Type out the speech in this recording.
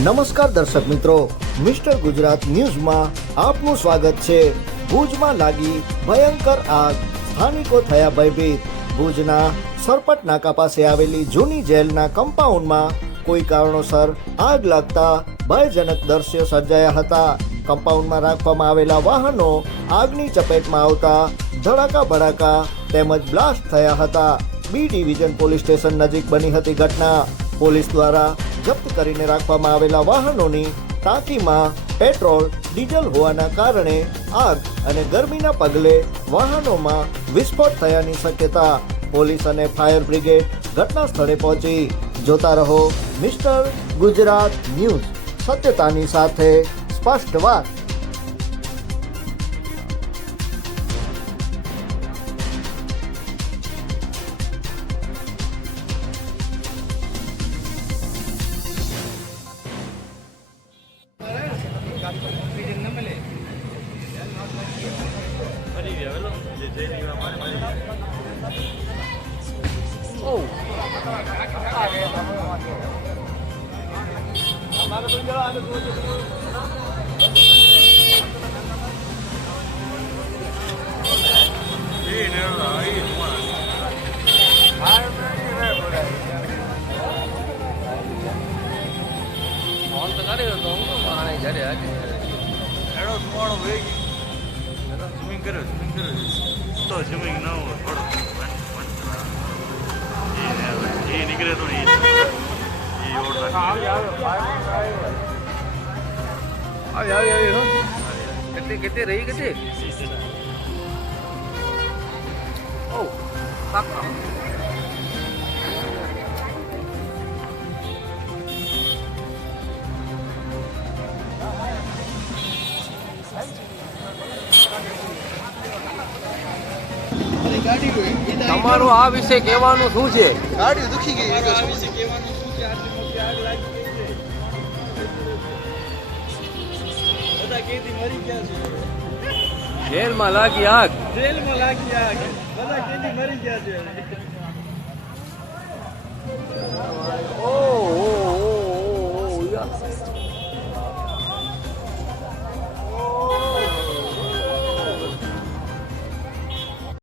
નમસ્કાર દર્શક મિત્રો, મિસ્ટર ગુજરાત ન્યૂઝમાં આપનું સ્વાગત છે। ભુજમાં લાગી ભયંકર આગ, સ્થાનિકો થયા ભયભીત। ભુજના સરપટ નાકા પાસે આવેલી જૂની જેલના કમ્પાઉન્ડમાં કોઈ કારણોસર આગ લાગતા ભયજનક દ્રશ્યો સર્જાયા હતા। કમ્પાઉન્ડમાં રાખવામાં આવેલા વાહનો આગની ચપેટમાં આવતા ધડાકા ભડાકા તેમજ બ્લાસ્ટ થયા હતા। બી ડિવિઝન પોલીસ સ્ટેશન નજીક બની હતી ઘટના। પોલીસ દ્વારા જપ્ત કરીને રાખવામાં આવેલા વાહનોની ટાંકીમાં પેટ્રોલ ડીઝલ હોવાના કારણે આગ અને ગરમીના પગલે વાહનોમાં વિસ્ફોટ થયાની શક્યતા। પોલીસ અને ફાયર બ્રિગેડ ઘટના સ્થળે પહોંચી। જોતા રહો મિસ્ટર ગુજરાત ન્યૂઝ, સત્યતાની સાથે સ્પષ્ટ વાત। कितने रही कितने ओ काका તમારું આ વિશે કહેવાનું શું છે? ગાડી દુખી ગઈ આ વિશે કહેવાનું શું છે? આટલી મોટી આગ લાગી ગઈ છે, બધા કેદી મરી ગયા છે। જેલમાં લાગી આગ, જેલમાં લાગી આગ, બધા કેદી મરી ગયા છે।